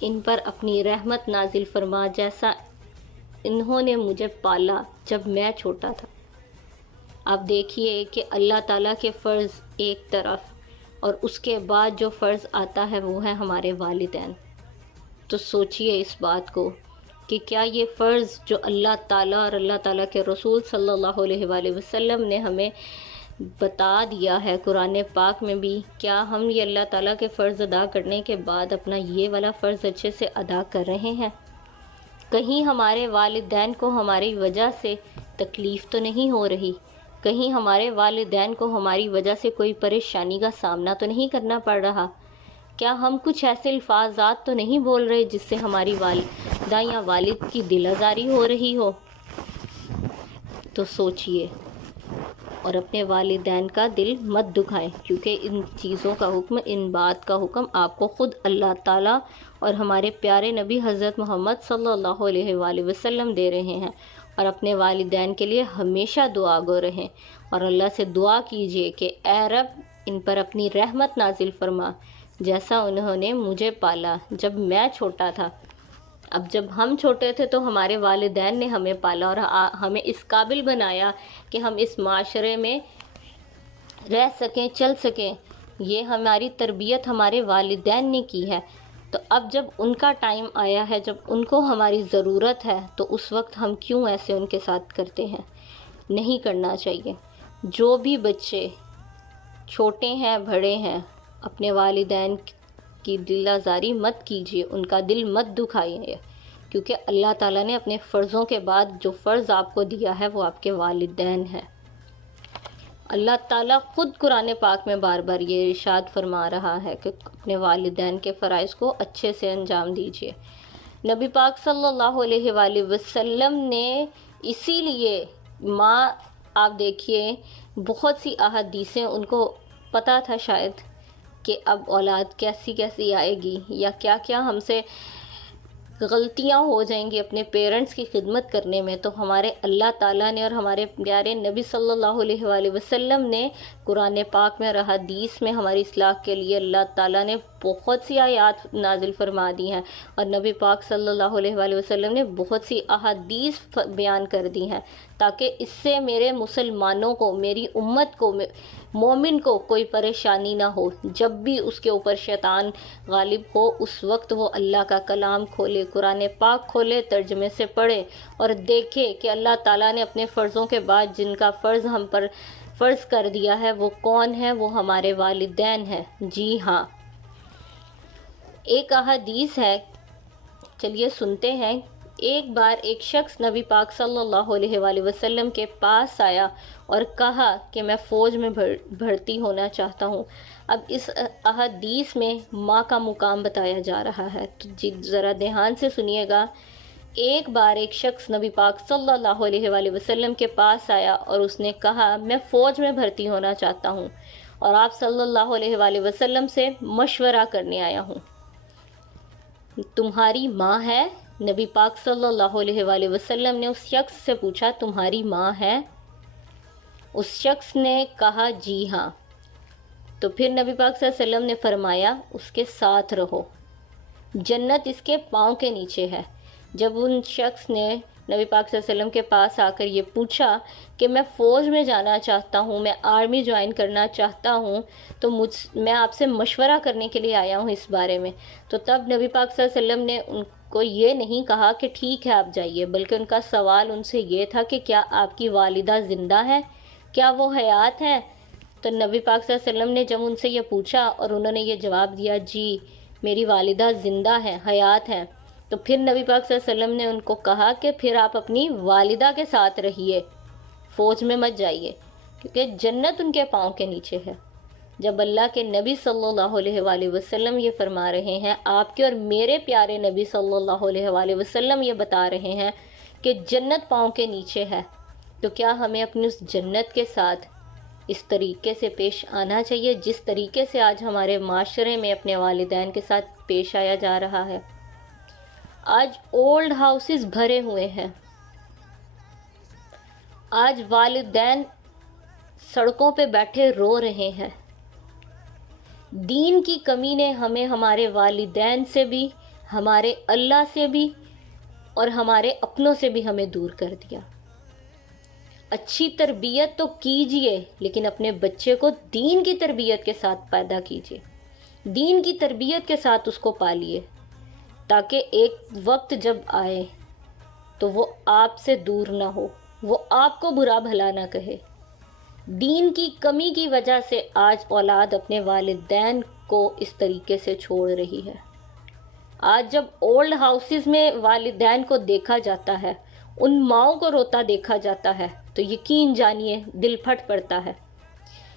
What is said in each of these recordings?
ان پر اپنی رحمت نازل فرما جیسا انہوں نے مجھے پالا جب میں چھوٹا تھا۔ آپ دیکھیے کہ اللہ تعالیٰ کے فرض ایک طرف اور اس کے بعد جو فرض آتا ہے وہ ہے ہمارے والدین۔ تو سوچئے اس بات کو کہ کیا یہ فرض جو اللہ تعالیٰ اور اللہ تعالیٰ کے رسول صلی اللہ علیہ وآلہ وسلم نے ہمیں بتا دیا ہے قرآن پاک میں بھی، کیا ہم یہ اللہ تعالیٰ کے فرض ادا کرنے کے بعد اپنا یہ والا فرض اچھے سے ادا کر رہے ہیں؟ کہیں ہمارے والدین کو ہماری وجہ سے تکلیف تو نہیں ہو رہی؟ کہیں ہمارے والدین کو ہماری وجہ سے کوئی پریشانی کا سامنا تو نہیں کرنا پڑ رہا؟ کیا ہم کچھ ایسے الفاظات تو نہیں بول رہے جس سے ہماری والدہ یا والد کی دل آزاری ہو رہی ہو؟ تو سوچئے اور اپنے والدین کا دل مت دکھائیں، کیونکہ ان چیزوں کا حکم، ان بات کا حکم آپ کو خود اللہ تعالیٰ اور ہمارے پیارے نبی حضرت محمد صلی اللہ علیہ وآلہ وسلم دے رہے ہیں۔ اور اپنے والدین کے لیے ہمیشہ دعا گو رہیں اور اللہ سے دعا کیجئے کہ اے رب ان پر اپنی رحمت نازل فرما جیسا انہوں نے مجھے پالا جب میں چھوٹا تھا۔ اب جب ہم چھوٹے تھے تو ہمارے والدین نے ہمیں پالا اور ہمیں اس قابل بنایا کہ ہم اس معاشرے میں رہ سکیں، چل سکیں۔ یہ ہماری تربیت ہمارے والدین نے کی ہے۔ تو اب جب ان کا ٹائم آیا ہے، جب ان کو ہماری ضرورت ہے، تو اس وقت ہم کیوں ایسے ان کے ساتھ کرتے ہیں؟ نہیں کرنا چاہیے۔ جو بھی بچے چھوٹے ہیں، بڑے ہیں، اپنے والدین کی دل آزاری مت کیجیے، ان کا دل مت دکھائیے، کیونکہ اللہ تعالیٰ نے اپنے فرضوں کے بعد جو فرض آپ کو دیا ہے وہ آپ کے والدین ہیں۔ اللہ تعالیٰ خود قرآن پاک میں بار بار یہ ارشاد فرما رہا ہے کہ اپنے والدین کے فرائض کو اچھے سے انجام دیجیے۔ نبی پاک صلی اللہ علیہ وآلہ وسلم نے اسی لیے ماں، آپ دیکھیے بہت سی احادیثیں ان کو پتہ تھا شاید کہ اب اولاد کیسی کیسی آئے گی یا کیا کیا ہم سے غلطیاں ہو جائیں گی اپنے پیرنٹس کی خدمت کرنے میں، تو ہمارے اللہ تعالیٰ نے اور ہمارے پیارے نبی صلی اللہ علیہ وآلہ وسلم نے قرآن پاک میں اور احادیث میں ہماری اصلاح کے لیے اللہ تعالیٰ نے بہت سی آیات نازل فرما دی ہیں، اور نبی پاک صلی اللہ علیہ وآلہ وسلم نے بہت سی احادیث بیان کر دی ہیں تاکہ اس سے میرے مسلمانوں کو، میری امت کو، مومن کو کوئی پریشانی نہ ہو۔ جب بھی اس کے اوپر شیطان غالب ہو اس وقت وہ اللہ کا کلام کھولے، قرآن پاک کھولے، ترجمے سے پڑھے اور دیکھے کہ اللہ تعالیٰ نے اپنے فرضوں کے بعد جن کا فرض ہم پر فرض کر دیا ہے وہ کون ہے؟ وہ ہمارے والدین ہیں۔ جی ہاں، ایک احادیث ہے، چلیے سنتے ہیں۔ ایک بار ایک شخص نبی پاک صلی اللہ علیہ وآلہ وسلم کے پاس آیا اور کہا کہ میں فوج میں بھرتی ہونا چاہتا ہوں۔ اب اس احادیث میں ماں کا مقام بتایا جا رہا ہے، تو جی ذرا دھیان سے سنیے گا۔ ایک بار ایک شخص نبی پاک صلی اللہ علیہ وآلہ وسلم کے پاس آیا اور اس نے کہا میں فوج میں بھرتی ہونا چاہتا ہوں اور آپ صلی اللہ علیہ وآلہ وسلم سے مشورہ کرنے آیا ہوں۔ تمہاری ماں ہے؟ نبی پاک صلی اللہ علیہ وآلہ وسلم نے اس شخص سے پوچھا تمہاری ماں ہے؟ اس شخص نے کہا جی ہاں۔ تو پھر نبی پاک صلی اللہ علیہ وسلم نے فرمایا اس کے ساتھ رہو، جنت اس کے پاؤں کے نیچے ہے۔ جب ان شخص نے نبی پاک صلی اللہ علیہ وسلم کے پاس آ کر یہ پوچھا کہ میں فوج میں جانا چاہتا ہوں، میں آرمی جوائن کرنا چاہتا ہوں، تو میں آپ سے مشورہ کرنے کے لیے آیا ہوں اس بارے میں، تو تب نبی پاک صلی اللہ علیہ وسلم نے ان کو یہ نہیں کہا کہ ٹھیک ہے آپ جائیے، بلکہ ان کا سوال ان سے یہ تھا کہ کیا آپ کی والدہ زندہ ہے؟ کیا وہ حیات ہیں؟ تو نبی پاک صلی اللہ علیہ وسلم نے جب ان سے یہ پوچھا اور انہوں نے یہ جواب دیا جی میری والدہ زندہ ہے، حیات ہیں، تو پھر نبی پاک صلی اللہ علیہ وسلم نے ان کو کہا کہ پھر آپ اپنی والدہ کے ساتھ رہیے، فوج میں مت جائیے، کیونکہ جنت ان کے پاؤں کے نیچے ہے۔ جب اللہ کے نبی صلی اللہ علیہ وآلہ وسلم یہ فرما رہے ہیں، آپ کے اور میرے پیارے نبی صلی اللہ علیہ وآلہ وسلم یہ بتا رہے ہیں کہ جنت پاؤں کے نیچے ہے، تو کیا ہمیں اپنی اس جنت کے ساتھ اس طریقے سے پیش آنا چاہیے جس طریقے سے آج ہمارے معاشرے میں اپنے والدین کے ساتھ پیش آیا جا رہا ہے؟ آج اولڈ ہاؤسز بھرے ہوئے ہیں، آج والدین سڑکوں پہ بیٹھے رو رہے ہیں۔ دین کی کمی نے ہمیں ہمارے والدین سے بھی، ہمارے اللہ سے بھی اور ہمارے اپنوں سے بھی ہمیں دور کر دیا۔ اچھی تربیت تو کیجئے، لیکن اپنے بچے کو دین کی تربیت کے ساتھ پیدا کیجئے، دین کی تربیت کے ساتھ اس کو پالیے، تاکہ ایک وقت جب آئے تو وہ آپ سے دور نہ ہو، وہ آپ کو برا بھلا نہ کہے۔ دین کی کمی کی وجہ سے آج اولاد اپنے والدین کو اس طریقے سے چھوڑ رہی ہے۔ آج جب اولڈ ہاؤسز میں والدین کو دیکھا جاتا ہے، ان ماؤں کو روتا دیکھا جاتا ہے، تو یقین جانیے دل پھٹ پڑتا ہے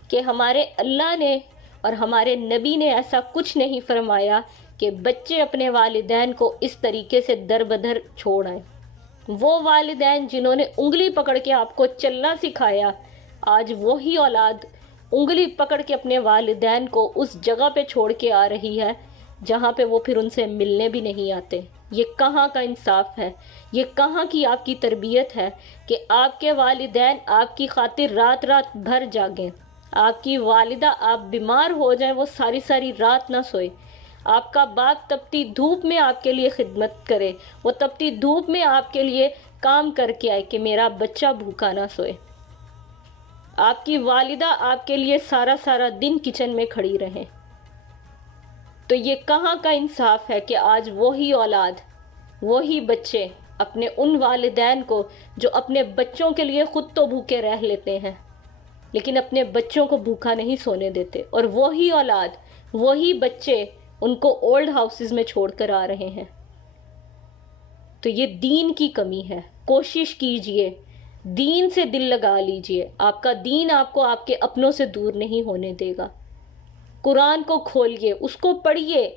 کہ ہمارے اللہ نے اور ہمارے نبی نے ایسا کچھ نہیں فرمایا کہ بچے اپنے والدین کو اس طریقے سے در بدر چھوڑ آئیں۔ وہ والدین جنہوں نے انگلی پکڑ کے آپ کو چلنا سکھایا، آج وہی اولاد انگلی پکڑ کے اپنے والدین کو اس جگہ پہ چھوڑ کے آ رہی ہے جہاں پہ وہ پھر ان سے ملنے بھی نہیں آتے۔ یہ کہاں کا انصاف ہے؟ یہ کہاں کی آپ کی تربیت ہے کہ آپ کے والدین آپ کی خاطر رات رات بھر جاگیں، آپ کی والدہ آپ بیمار ہو جائیں وہ ساری ساری رات نہ سوئے، آپ کا باپ تپتی دھوپ میں آپ کے لیے خدمت کرے، وہ تپتی دھوپ میں آپ کے لیے کام کر کے آئے کہ میرا بچہ بھوکا نہ سوئے، آپ کی والدہ آپ کے لیے سارا سارا دن کچن میں کھڑی رہیں۔ تو یہ کہاں کا انصاف ہے کہ آج وہی اولاد، وہی بچے اپنے ان والدین کو جو اپنے بچوں کے لیے خود تو بھوکے رہ لیتے ہیں لیکن اپنے بچوں کو بھوکا نہیں سونے دیتے، اور وہی اولاد، وہی بچے ان کو اولڈ ہاؤسز میں چھوڑ کر آ رہے ہیں۔ تو یہ دین کی کمی ہے۔ کوشش کیجئے، دین سے دل لگا لیجئے، آپ کا دین آپ کو آپ کے اپنوں سے دور نہیں ہونے دے گا۔ قرآن کو کھولیے، اس کو پڑھیے۔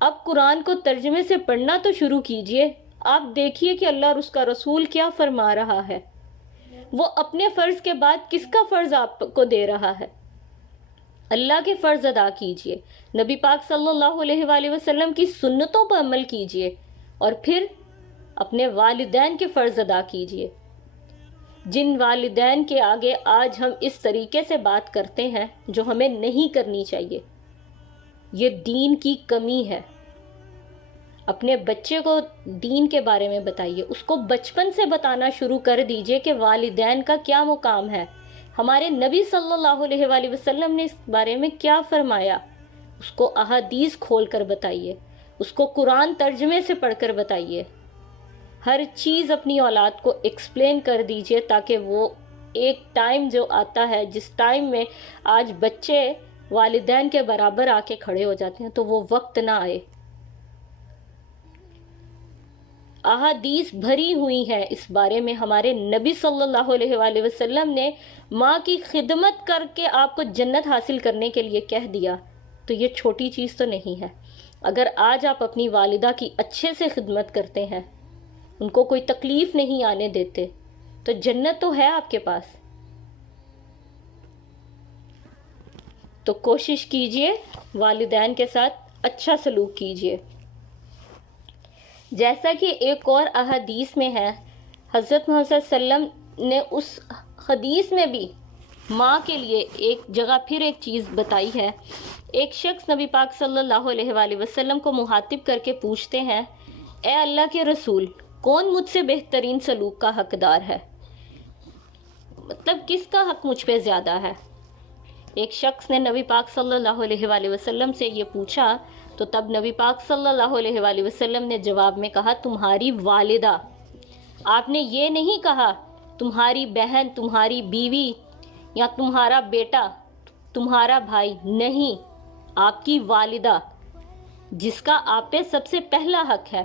اب قرآن کو ترجمے سے پڑھنا تو شروع کیجئے۔ آپ دیکھیے کہ اللہ اور اس کا رسول کیا فرما رہا ہے، وہ اپنے فرض کے بعد کس کا فرض آپ کو دے رہا ہے۔ اللہ کے فرض ادا کیجئے، نبی پاک صلی اللہ علیہ وآلہ وسلم کی سنتوں پر عمل کیجئے، اور پھر اپنے والدین کے فرض ادا کیجئے۔ جن والدین کے آگے آج ہم اس طریقے سے بات کرتے ہیں جو ہمیں نہیں کرنی چاہیے، یہ دین کی کمی ہے۔ اپنے بچے کو دین کے بارے میں بتائیے، اس کو بچپن سے بتانا شروع کر دیجئے کہ والدین کا کیا مقام ہے، ہمارے نبی صلی اللہ علیہ وآلہ وسلم نے اس بارے میں کیا فرمایا، اس کو احادیث کھول کر بتائیے، اس کو قرآن ترجمے سے پڑھ کر بتائیے، ہر چیز اپنی اولاد کو ایکسپلین کر دیجئے، تاکہ وہ ایک ٹائم جو آتا ہے جس ٹائم میں آج بچے والدین کے برابر آ کے کھڑے ہو جاتے ہیں، تو وہ وقت نہ آئے۔ احادیث بھری ہوئی ہیں اس بارے میں، ہمارے نبی صلی اللہ علیہ وآلہ وسلم نے ماں کی خدمت کر کے آپ کو جنت حاصل کرنے کے لیے کہہ دیا، تو یہ چھوٹی چیز تو نہیں ہے۔ اگر آج آپ اپنی والدہ کی اچھے سے خدمت کرتے ہیں، ان کو کوئی تکلیف نہیں آنے دیتے، تو جنت تو ہے آپ کے پاس۔ تو کوشش کیجئے والدین کے ساتھ اچھا سلوک کیجئے۔ جیسا کہ ایک اور احادیث میں ہے، حضرت محمد صلی اللہ علیہ وسلم نے اس حدیث میں بھی ماں کے لیے ایک جگہ پھر ایک چیز بتائی ہے۔ ایک شخص نبی پاک صلی اللہ علیہ وآلہ وسلم کو مخاطب کر کے پوچھتے ہیں، اے اللہ کے رسول، کون مجھ سے بہترین سلوک کا حقدار ہے؟ مطلب کس کا حق مجھ پہ زیادہ ہے؟ ایک شخص نے نبی پاک صلی اللہ علیہ وآلہ وسلم سے یہ پوچھا، تو تب نبی پاک صلی اللہ علیہ وآلہ وسلم نے جواب میں کہا، تمہاری والدہ۔ آپ نے یہ نہیں کہا تمہاری بہن، تمہاری بیوی یا تمہارا بیٹا، تمہارا بھائی، نہیں، آپ کی والدہ، جس کا آپ پہ سب سے پہلا حق ہے۔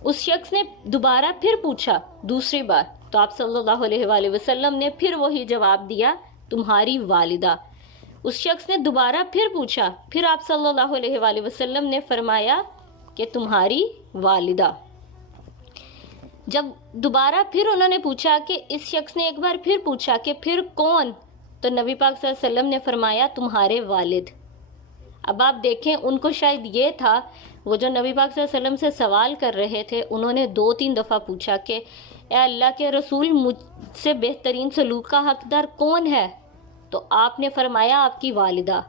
اس شخص نے دوبارہ پھر پوچھا دوسری بار، تو آپ صلی اللہ علیہ وآلہ وسلم نے پھر وہی جواب دیا، تمہاری والدہ۔ اس شخص نے دوبارہ پھر پوچھا، پھر آپ صلی اللہ علیہ وآلہ وسلم نے فرمایا کہ تمہاری والدہ۔ جب دوبارہ پھر انہوں نے پوچھا کہ اس شخص نے ایک بار پھر پوچھا کہ پھر کون، تو نبی پاک صلی اللہ علیہ وسلم نے فرمایا تمہارے والد۔ اب آپ دیکھیں، ان کو شاید یہ تھا، وہ جو نبی پاک صلی اللہ علیہ وسلم سے سوال کر رہے تھے، انہوں نے 2-3 دفعہ پوچھا کہ اے اللہ کے رسول، مجھ سے بہترین سلوک کا حقدار کون ہے؟ تو آپ نے فرمایا آپ کی والدہ۔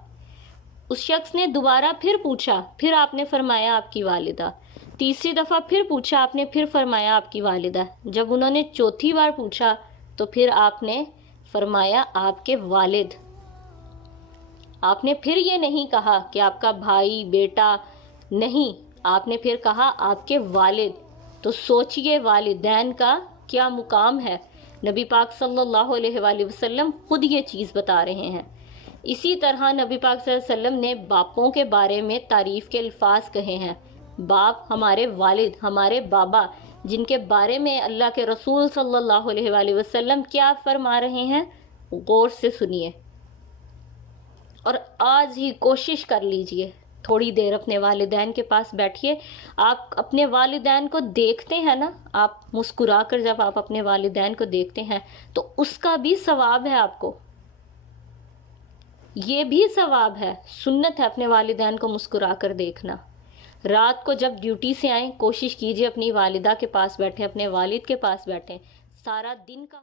اس شخص نے دوبارہ پھر پوچھا، پھر آپ نے فرمایا آپ کی والدہ۔ تیسری دفعہ پھر پوچھا آپ نے، پھر فرمایا آپ کی والدہ. جب انہوں نے چوتھی بار پوچھا تو پھر آپ نے فرمایا آپ کے والد. آپ نے پھر یہ نہیں کہا کہ آپ کا بھائی، بیٹا، نہیں، آپ نے پھر کہا آپ کے والد. تو سوچئے والدین کا کیا مقام ہے. نبی پاک صلی اللہ علیہ وآلہ وسلم خود یہ چیز بتا رہے ہیں. اسی طرح نبی پاک صلی اللہ علیہ وسلم نے باپوں کے بارے میں تعریف کے الفاظ کہے ہیں. باپ ہمارے والد، ہمارے بابا، جن کے بارے میں اللہ کے رسول صلی اللہ علیہ وآلہ وسلم کیا فرما رہے ہیں، غور سے سنیے. اور آج ہی کوشش کر لیجئے، تھوڑی دیر اپنے والدین کے پاس بیٹھیے. آپ اپنے والدین کو دیکھتے ہیں نا، آپ مسکرا کر جب آپ اپنے والدین کو دیکھتے ہیں تو اس کا بھی ثواب ہے. آپ کو یہ بھی ثواب ہے، سنت ہے اپنے والدین کو مسکرا کر دیکھنا. رات کو جب ڈیوٹی سے آئیں کوشش کیجئے اپنی والدہ کے پاس بیٹھیں، اپنے والد کے پاس بیٹھیں. سارا دن کا